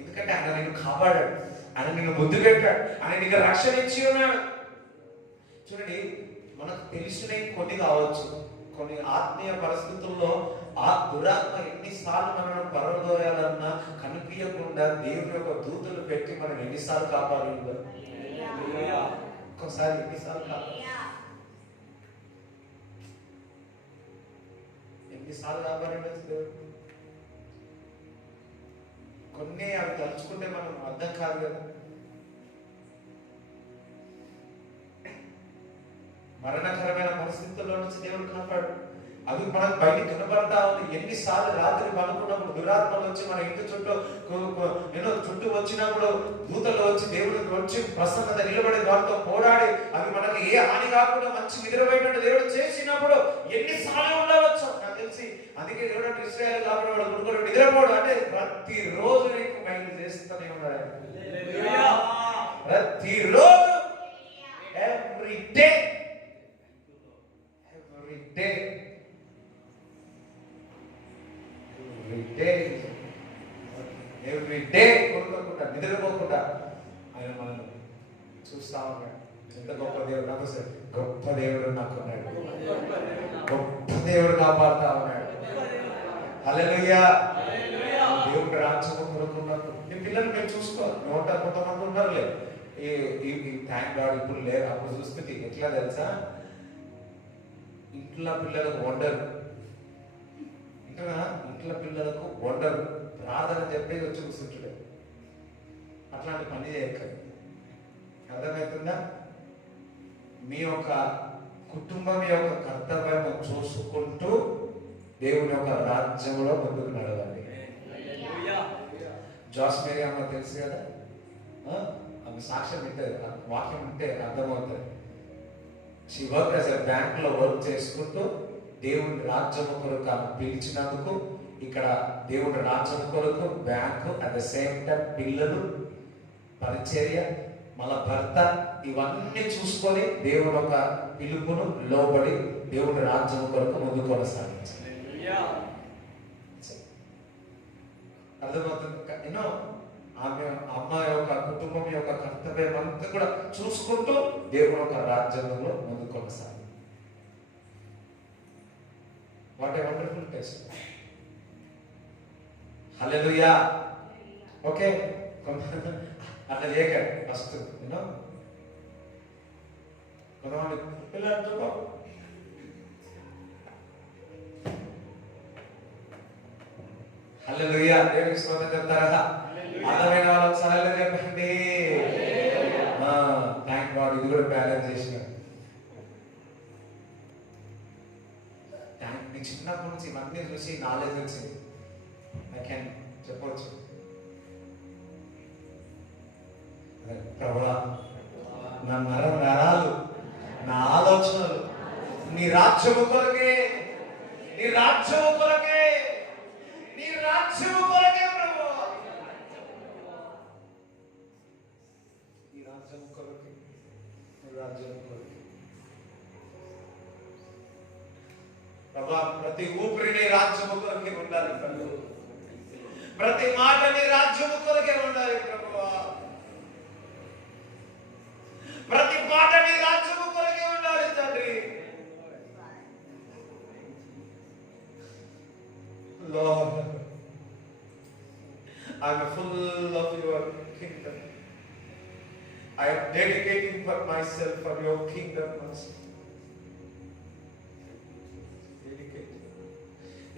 ఎందుకంటే ఆయన నిన్ను కాపాడాడు, ఆయన నిన్ను ముద్దు పెట్టాడు, ఆయన నీకు రక్షణ ఇచ్చి ఉన్నాడు. చూడండి మనకు తెలిసినవి కొన్ని కావచ్చు, కొన్ని ఆత్మీయ పరిస్థితుల్లో ఆ దురాత్మ ఎన్నిసార్లు మనం పరదోయాలన్నా కనిపించకుండా దేవుని యొక్క దూతలు పెట్టి మనం ఎన్నిసార్లు కాపాడు. ఒక్కసారి ఎన్నిసార్లు కాపాడు, ఎన్నిసార్లు కాపాడండి దేవుడు. కొన్ని అవి తలుచుకుంటే మనం అర్థం కాదు కదా. మరణకరమైన పరిస్థితుల్లో నుంచి దేవుడు కాపాడు. అవి మనకు బయటికి కనబడతా ఉంది. ఎన్నిసార్లు రాత్రి పనుకున్నప్పుడు దురాత్మలు వచ్చి మన ఇంటి చుట్టూ వచ్చినప్పుడు దూతలు వచ్చి దేవుడికి వచ్చి ప్రసన్నత నిలబడి వారితో పోరాడి అవి మనకి ఏ హాని కాకుండా మంచి నిద్రపోయేటట్టు దేవుడు చేసినప్పుడు ఎన్నిసార్లు ఉండవచ్చు నాకు తెలిసి. అందుకే దేవుడు ఇశ్రాయేలు కాబట్టి వాడు గురుకులు నిద్రపోడు అంటే ప్రతిరోజు నీకు మైండ్ చేస్తూనే ఉన్నాడు. ప్రతిరోజు ఎవ్రీ డే ఎవ్రీ డే కొనుక్కోకుండా నిద్రపోకుండా ఆయన మనం చూస్తా ఉన్నాడు. ఎంత గొప్ప దేవుడు నాకు, గొప్ప దేవుడు నాకు ఉన్నాడు, గొప్ప దేవుడు కాపాడుతా ఉన్నాడు. హల్లెలూయా. దేవుడు రాజ్యం కొనుక్కున్నప్పుడు మీ పిల్లలు మీరు చూసుకోవాలి. కొంతమంది ఉన్నారు లేదు ఈ థ్యాంక్ గాడ్ ఇప్పుడు లేరు. అప్పుడు చూస్తుంది ఎట్లా తెలుసా, ఇంట్లో పిల్లలకు వండరు, ఇంట్లో పిల్లలకు వండరు, ప్రార్థన చెప్పేది వచ్చి కూర్చుంటాడు. అట్లాంటి పని చేయకండి. అర్థమవుతుందా? మీ యొక్క కుటుంబం యొక్క కర్తవ్యం చూసుకుంటూ దేవుని యొక్క రాజ్యంలో ముందుకు నడవండి. జాస్ మేరీ అమ్మ తెలుసు కదా, ఆమె సాక్ష్యం వింటే వాక్యం ఉంటే అర్థమవుతుంది. She work as a bank లో వర్క్ చేసుకుంటూ దేవుని రాజ్యం కొరకు ఆమె పిలిచినందుకు ఇక్కడ దేవుని రాజ్యం కొరకు bank, at the same time పిల్లలు, పరిచర్య, మళ్ళా భర్త, ఇవన్నీ చూసుకొని దేవుని ఒక పిలుపును లోబడి దేవుని రాజ్యం కొరకు ముందు కొనసాగించాలి. అర్థమవుతుంది? ఎన్నో ఆమె అమ్మ యొక్క కుటుంబం యొక్క కర్తవ్యం అంతా కూడా చూసుకుంటూ దేవుని యొక్క రాజ్యంలో ముందు కొనసాగి. What a wonderful test. Hallelujah. Okay, అట్లా చేయకండి. ఫస్ట్ యూనో కొంతమంది పిల్లలు హల్లెలూయా దేవునికి స్తోత్రం చెప్తారా? అర్థమైన వాళ్ళు ఒకసారి చెప్పండి. థ్యాంక్ గాడ్, ఇది కూడా బ్యాలెన్స్ చేసిన. నీ చిన్నప్పటి నుంచి ఇవన్నీ చూసి నాలెడ్జ్ వచ్చింది. ఐ క్యాన్ చెప్పవచ్చు, ప్రభువా నా నరాలు, నా ఆలోచనలు నీ రాజ్యము కొరకే, నీ రాజ్యము కొరకే, నీ రాజ్యము కొరకే ప్రభువా, నీ రాజ్యము కొరకే, నీ రాజ్యము కొరకే ప్రభువా. ప్రతి ఊపిరి నీ రాజ్యము కొరకే ఉండాలి ప్రభు, ప్రతి మాట నీ రాజ్యము కొరకే ఉండాలి ప్రభువా, ప్రతి మాట నీ రాజ్యము కొరకే ఉండాలి తండ్రి. Lord, dedicating for myself for your kingdom also. Dedicate.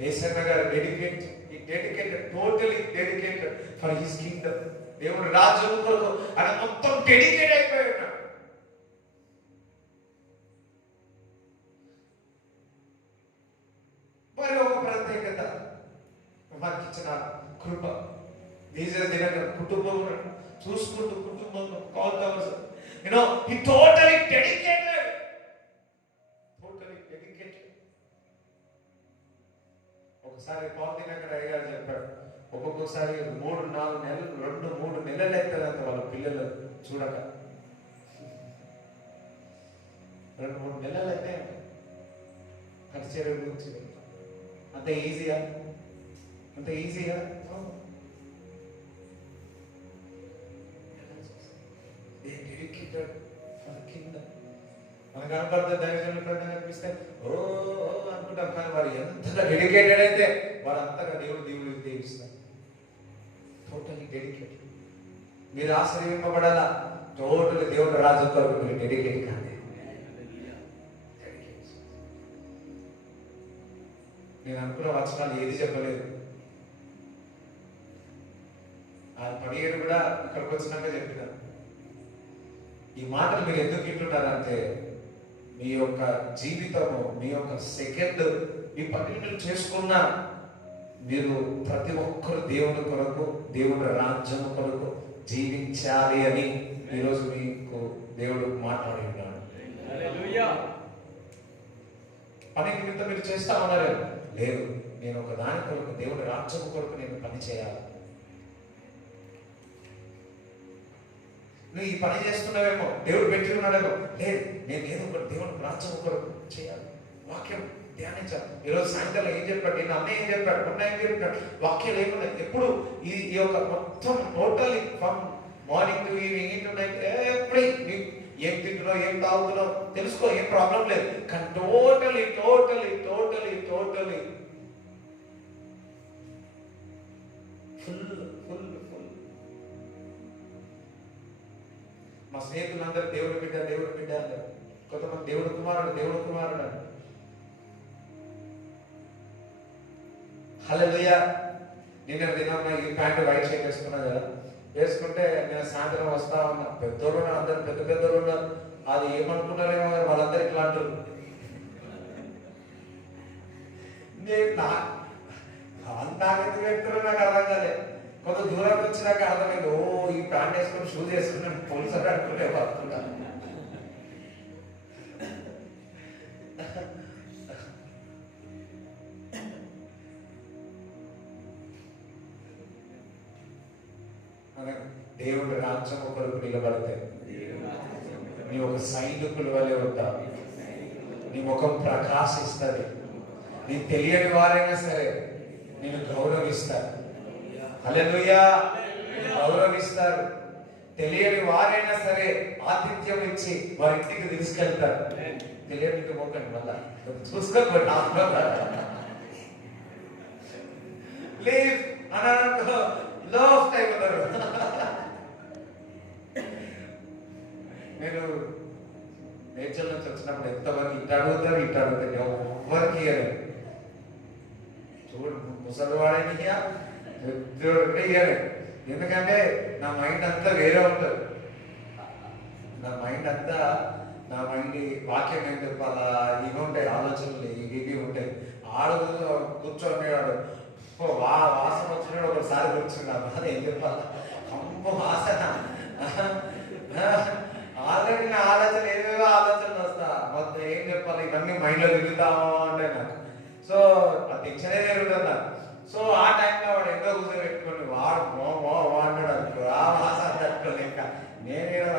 Yesanna గారు dedicated, totally dedicated for his kingdom. దేవుని రాజ్యం కొరకు ఆయన మొత్తం డెడికేట్ అయిపోయి ఉన్నాడు. మరి ఒక ప్రత్యేకత మాకు ఇచ్చిన కృప దినంగా కుటుంబం చూసుకుంటూ కుటుంబం కాల్స్ he totally dedicated. ఒకసారి పాల్దినగర్ అయ్యారు చెప్పాడు, ఒక్కొక్కసారి 3-4 నెలలు 2-3 నెలలు అవుతుందంట వాళ్ళ పిల్లలు చూడక. 2-3 నెలలు అయితే పరిచర్య గురించి అంత ఈజీగా డెడికేటెడ్ ఫర్ ద కింగ్డమ్. మనకు కనపడితే దైవజనుల ప్రకారం కనిపిస్తే ఓ అనుకుంటాం, కానీ వారు ఎంతగా డెడికేటెడ్ అయితే వారు అంతగా దేవుడు దీవిస్తారు. Totally dedicated. మీరు ఆశ్రయింపబడాలా, టోటల్ దేవుడు రాజు కొరకు మీరు డెడికేట్ కాదు. నేను అనుకున్న వచనాలు ఏది చెప్పలేదు. ఆ 17 కూడా ఇక్కడికి వచ్చినాక చెప్పిన ఈ మాటలు మీరు ఎందుకు వింటున్నారంటే మీ యొక్క జీవితము, మీ యొక్క సెకండ్, మీ పనిని మీరు చేసుకున్న మీరు ప్రతి ఒక్కరు దేవుని కొరకు, దేవుని రాజ్యం కొరకు జీవించాలి అని ఈరోజు మీకు దేవుడు మాట్లాడి ఉన్నాడు. పని నిమిత్తం మీరు చేస్తా ఉన్నారు లేదు, నేను ఒక దాని కొరకు, దేవుని రాజ్యం కొరకు నేను పని చేయాలి. నువ్వు ఈ పని చేస్తున్నావేమో, దేవుడు పెట్టి ఉన్నాడేమో, లేదు నేను ఏదో ఒకటి దేవుని రాజ్యం కొరకు చేయాలి. వాక్యం ధ్యానించాలి. ఈరోజు సాయంత్రం ఏం చెప్పాడు, నేను అన్నయ్య ఏం చెప్పాడు, మొన్న ఏం చెప్పాడు, వాక్యాలు ఏమున్నాయి, ఎప్పుడు ఈ యొక్క మొత్తం totally from morning to evening into night ఎప్పుడు ఏం తింటున్నావు, ఏం తాగుతున్నావు తెలుసుకో, ఏం ప్రాబ్లం లేదు. కానీ టోటలీ ఫుల్. మా స్నేహితులందరూ దేవుడు బిడ్డ అన్నారు. కొంతమంది దేవుడు కుమారుడు అని. హల్లెలూయా. నిన్న దినం ఈ ప్యాంటు వైట్ షర్ట్ వేసుకున్నా కదా, వేసుకుంటే నేను సాయంత్రం వస్తా ఉన్నా, పెద్దోళ్ళు ఉన్నారు, అందరు పెద్దోళ్ళు ఉన్నారు. అది ఏమనుకున్నారేమో కానీ వాళ్ళందరూ ఇట్లా అంటారు. నేను నాకెందుకు పెడుతున్నారు నాకు అర్థం కాలే. కొంత దూరం వచ్చినాక అర్థమైంది, ఓ ఈ ప్యాంట్ వేసుకుని షూస్ వేసుకుని పోలీసు అనుకునే వస్తున్నా. దేవుడి రాజ్యం కొరకు నిలబడితే నీ ఒక సైనికుల వలె ఉంటావు. నీ ముఖం ప్రకాశిస్తుంది. నీ తెలియని వారైనా సరే నేను గౌరవిస్తారు. హల్లెలూయా. గౌరవిస్తారు. తెలియని వారైనా సరే ఆతిథ్యం ఇచ్చి వారి ఇంటికి తీసుకెళ్తారు. తెలియని మోకండి మళ్ళా చూసుకోండి ప్లీజ్ అన్నాడు. లాస్ట్ అయిపోతారు. నేను నేచర్ నుంచి వచ్చినప్పుడు ఎంతమంది ఇటు అడుగుతారు ఎవరికి చూడు ముసలివాడని పెద్దోడు ఇయ్యాలి. ఎందుకంటే నా మైండ్ అంతా వేరే ఉంటుంది. నా మైండ్ వాక్యం ఏం చెప్పాలా, ఇవి ఉంటాయి, ఆలోచనలు ఇవి ఉంటాయి. ఆడు కూర్చోనేవాడు వాసన వచ్చినాడు, ఒకసారి కూర్చున్నాడు, అది ఏం చెప్పాలా, అమ్మ వాసన. ఆల్రెడీ నా ఆలోచన ఏవేవో ఆలోచనలు వస్తా, మొత్తం ఏం చెప్పాలి, ఇవన్నీ మైండ్లో తిరుగుతామో అంటే నాకు. సో ఆ టెన్షనే జరుగుతుంది నాకు. సో ఆ టైంలో వాడు ఎంతో కూర్చొని పెట్టుకోండి, వాడు అంటాడు, ఆ వాసన తట్టుకోండి. ఇంకా నేనేదో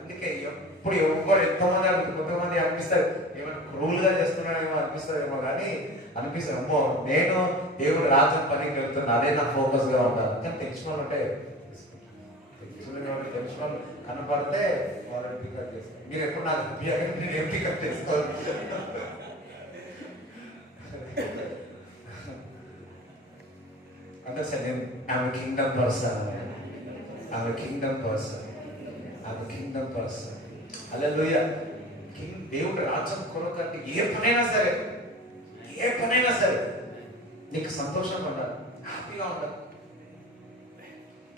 అందుకే ఎప్పుడు ఎవ్వరు ఎంతమంది కొంతమంది అనిపిస్తారు ఏమైనా క్రూల్గా చేస్తున్నాడేమో అనిపిస్తుందేమో, కానీ అనిపిస్తుంది అమ్మో నేను దేవుడు రాజ్యం పనికి వెళ్తున్నా, అదే నా ఫోకస్గా ఉంటాను. కానీ తెలిసిన వాళ్ళు ఉంటే తెలిసిన వాళ్ళు కనపడితే వాళ్ళని పికప్ చేస్తారు. మీరు ఎప్పుడు నాకు నేను ఏం పికప్ చేసుకోవాలి. అంటే సార్ నేను ఆమె కింగ్డమ్ పర్సన్. అది కింగ్డమ్ పర్సన్. హల్లెలూయా. దేవుడి రాజ్యం కొరకు అంటే ఏ పనైనా సరే నీకు సంతోషంగా ఉండాలి, హ్యాపీగా ఉండాలి.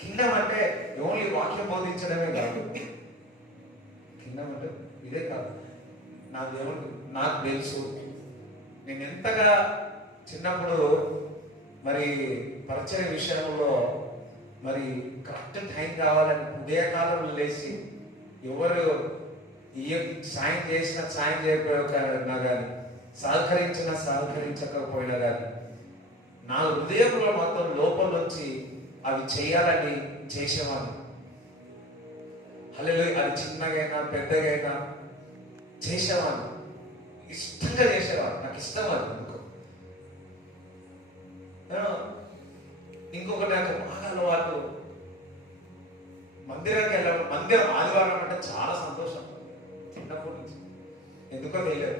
కింగ్డమ్ అంటే ఓన్లీ వాక్యం బోధించడమే కాదు. కింగ్డమ్ అంటే ఇదే కాదు. నా దేవుడు నాకు తెలుసు, నేను ఎంతగా చిన్నప్పుడు మరి పరిచయ విషయంలో మరి కరెక్ట్ టైం కావాలని ఉదయకాలంలో లేచి ఎవరు సాయం చేసినా సాయం చేయకపోయినా కానీ సహకరించకపోయినా కానీ నా హృదయంలో మాత్రం లోపల వచ్చి అవి చేయాలని చేసేవాడిని. హల్లెలూయా. అది చిన్నగైనా పెద్దగైనా చేసేవాడిని, ఇష్టంగా చేసేవాడిని. నాకు ఇష్టం అది. ఇంకొకటి నాకు బాగా అలవాటు, మందిరం ఆదివారం అంటే చాలా సంతోషం చిన్నప్పటి నుంచి. ఎందుకో తెలియదు,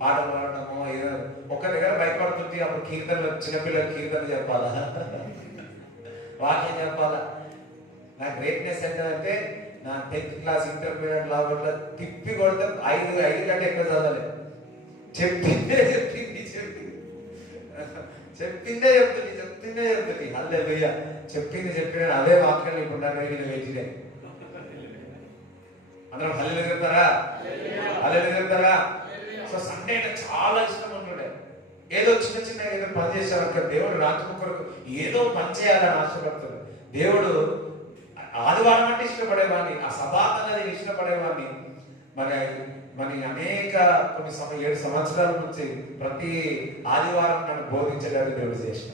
పాట పాడటమో ఏదో ఒక దగ్గర భయపడుతుంది. అప్పుడు కీర్తనలు, చిన్నపిల్లలు కీర్తన చెప్పాలా, వాక్యం చెప్పాలా. నా గ్రేట్నెస్ ఏంటంటే నా 10th క్లాస్ ఇంటర్మీడియట్ లాగా తిప్పి కొడితే 5 కంటే ఎక్కువ చదవలేదు. చెప్పిందే చెప్తుంది. హల్లెలూయా. చెప్పింది అదే వాక్యాలు ఇప్పుడు నేను వేసినే. అందరం హల్లెలూయా చెప్తారా? హల్లెలూయా చెప్తారా? సో సండే అంటే చాలా ఇష్టం ఉంటుండే. ఏదో చిన్న ఏదో పని చేసేవారు. దేవుడు రాజ్యం కొరకు ఏదో పని చేయాలని ఆశపడుతుంది. దేవుడు ఆదివారం అంటే ఇష్టపడేవాడిని, ఆ సభాతనది ఇష్టపడేవాడిని. మరి అనేక 7 సంవత్సరాల నుంచి ప్రతి ఆదివారం నన్ను బోధించడానికి దేవుడు చేసిన.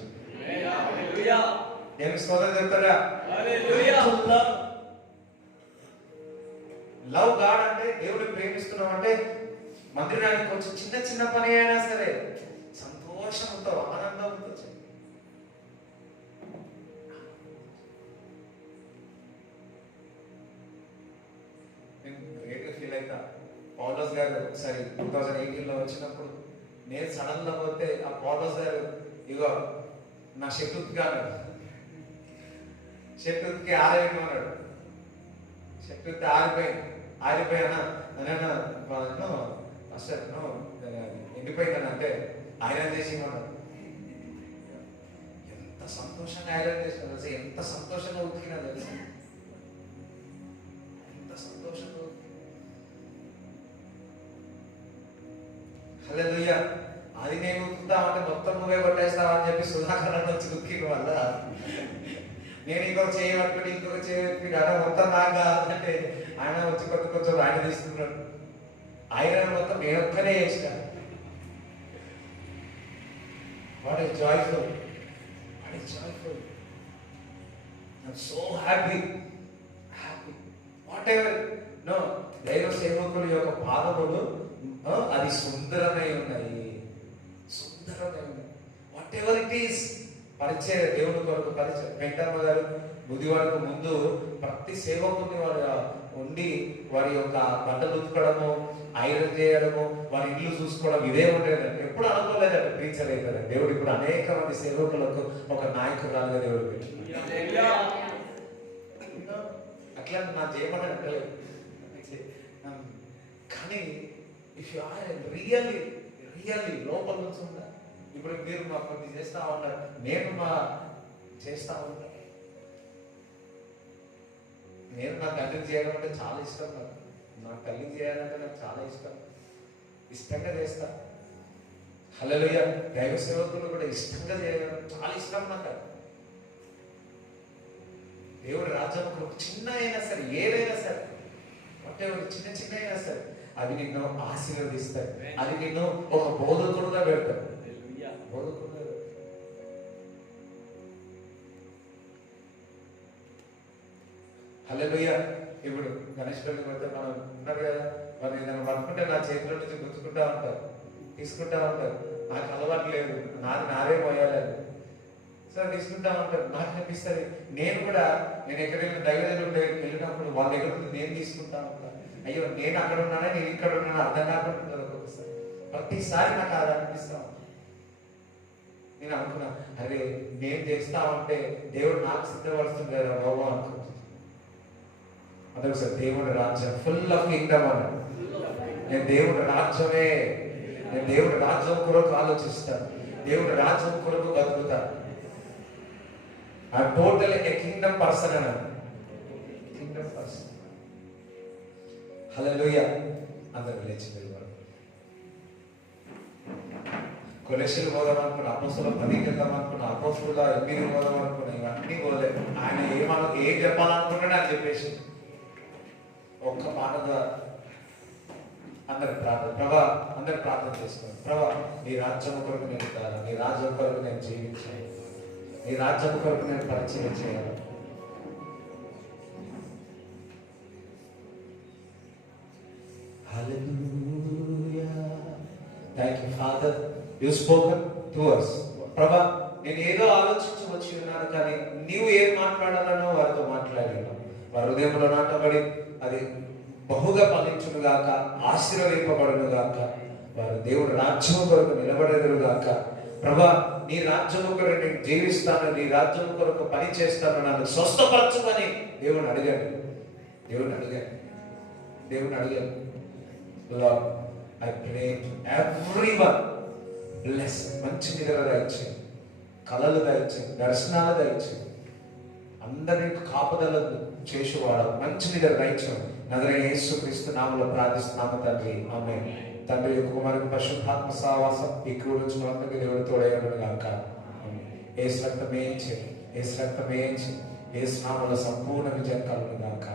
నేను స్తోత్రం చెప్తారా? లవ్ గాడ్ అంటే దేవుడిని ప్రేమిస్తున్నాం అంటే మందిరానికి కొంచెం చిన్న పని అయినా సరే సంతోషంతో ఆనందంతో ఫీల్ అవుతా. పౌలోస్ గారు ఒకసారి 2018లో వచ్చినప్పుడు నేను సడన్ గా పోతే ఆ పౌలోస్ గారు ఇగో నా శత్రుత్కి ఆరిపోయినాడు. శత్రుత్కి ఆరిపోయానా అసలు ఎండిపోయిందని అంటే ఐరన్ చేసి ఎంత సంతోషంగా ఐరన్ చేసిన తెలుసు, ఎంత సంతోషంగా ఉతికినా తెలుసు, ఎంత సంతోషంగా. హల్లెలూయా. అది నేను ఉతుకుతామంటే మొత్తం నువ్వే కొట్టేస్తావా అని చెప్పి సుధాకర్ వచ్చి ఉతికిన వల్ల నేను ఇంకొక చేయబట్టుకుని అలా మొత్తం నాకు కాదంటే ఆయన వచ్చి కొంచెం ఆయన తీసుకున్నాడు. ఐరన్ మొత్తం నేను ఒక్కనే చేసినాను. What is joyful? I'm so happy. Whatever. No, దైవ సేవకుల యొక్క పాదములు అది సుందరమై ఉన్నాయి. What ever it is. పరిచయ దేవుని కొరకు పరిచయం. వెంకటమ్మ గారు బుద్ధివాడికి ముందు ప్రతి సేవకుని వారు ఉండి వారి యొక్క బట్టలు ఉతుకడము, ఐరన్ చేయడము, వారి ఇల్లు చూసుకోవడం ఇదే ఉండేదండి. ఎప్పుడు అనుకోలేదండి ప్రీచర్ అవుతారండి. దేవుడు ఇప్పుడు అనేక మంది సేవకులకు ఒక నాయకురాలుగా దేవుడు పెట్టి అట్లా నా చేయమని అంటలేదు. కానీ ఇఫ్ యు ఆర్ రియల్లీ లోపల నుంచి ఉందా. ఇప్పుడు మీరు మా కొన్ని చేస్తా ఉంటారు, నేను చేస్తా ఉంటాను. నేను నా తల్లిని చేయడం అంటే చాలా ఇష్టం. నా తల్లిని చేయాలంటే నాకు చాలా ఇష్టంగా చేస్తా. హల్లెలూయా. దైవ సేవకులు కూడా ఇష్టంగా చేయడం చాలా ఇష్టం నాకు. దేవుడి రాజ్యం చిన్న అయినా సరే, ఏదైనా సరే, అంటే చిన్న అయినా సరే అది నిన్ను ఆశీర్వదిస్తాయి. అది నిన్ను ఒక బోధకుడుగా పెడతాడు. హల్లెలూయా. ఇప్పుడు గణేష్ పెళ్లి పోతే మనం ఉన్నారు కదా, మరి ఏదైనా పడుకుంటే నా చేతిలో నుంచి గుంజుకుంటా ఉంటారు, తీసుకుంటా ఉంటారు. నాకు అలవాటు లేదు, నారే పోయాలని. సో తీసుకుంటా ఉంటారు. నాకు అనిపిస్తుంది నేను ఎక్కడైనా దైవజనుల దగ్గరికి వెళ్ళినప్పుడు వాళ్ళ దగ్గర నుంచి నేను తీసుకుంటా ఉంటాను. అయ్యో నేను అక్కడ ఉన్నానా, నేను ఇక్కడ ఉన్నానా అర్థం కాకుండా ఒక్కొక్కసారి. ప్రతిసారి నాకు అది అనిపిస్తా. నేను అనుకున్నా, అరే నేను చేస్తా ఉంటే దేవుడు నాకు సిద్ధపడుతుంది కదా బాబు అనుకుంటున్నాను. అందరూ సార్ దేవుడి రాజ్యం, ఫుల్ ఆఫ్ కింగ్డమ్ అన్న. నేను దేవుడి రాజ్యమే, నేను దేవుడి రాజ్యం కొరకు ఆలోచిస్తాను, దేవుడి రాజ్యం కొరకు బతుకుతాను. I total a kingdom person అన్నాను, కింగ్డమ్ పర్సన్. హల్లెలూయా. అందరూ లేచి వెళ్ళారు. కొలెషన్లు పోదాం అనుకున్నా, అపోస్తుల 10కి వెళ్దాం అనుకున్నా, అపోస్తుల 8కి పోదాం అనుకున్నా, ఇవన్నీ పోలే. ఆయన ఏం చెప్పాలనుకుంటాడో అని చెప్పేసి ఒక్క మాటగా అందరి ప్రార్థన. ప్రభా, అందరు ప్రార్థన చేసుకోండి. ప్రభా, నీ రాజ్యం కొరకు నేను ఉంటాను, నీ రాజ్యం కొరకు నేను జీవించాను, నీ రాజ్యం కొరకు నేను పరిచయం చేయాలి. Hallelujah. Thank you, Father. You spoken to us. ప్రభా, నేను ఏదో ఆలోచించి వచ్చి ఉన్నాను, కానీ నీవు ఏం మాట్లాడాలనో వారితో మాట్లాడాను. వారి హృదయంలో నాటబడి అది బహుగా ఫలించును గాక, ఆశీర్వదింపబడును గాక, వారు దేవుడి రాజ్యం కొరకు నిలబడేదురు గాక. ప్రభా, నీ రాజ్యం కొరకు నేను జీవిస్తాను, నీ రాజ్యం కొరకు పని చేస్తాను, నన్ను స్వస్థపరచమని దేవుని అడిగాను. దేవుని అడిగాను. Lord, I pray to everyone, bless, మంచి నిద్ర దయచేయి, కలలు దయచేయి, దర్శనాలు దయచేయి, అందరి కాపుదల చేసేవాడు, మంచి నిద్ర దయచేయి. నజరేయుడైన యేసుక్రీస్తు నామములో ప్రార్థిస్తున్నాము తండ్రి, ఆమేన్. తండ్రి, కుమారుని పరిశుద్ధాత్మ సహవాసం ఈ కూర్చున్న అందరికీ దేవుడు తోడై ఉండును గాక. యేసు రక్తమే యేసు నామములో సంపూర్ణ విజయం కలుగును గాక.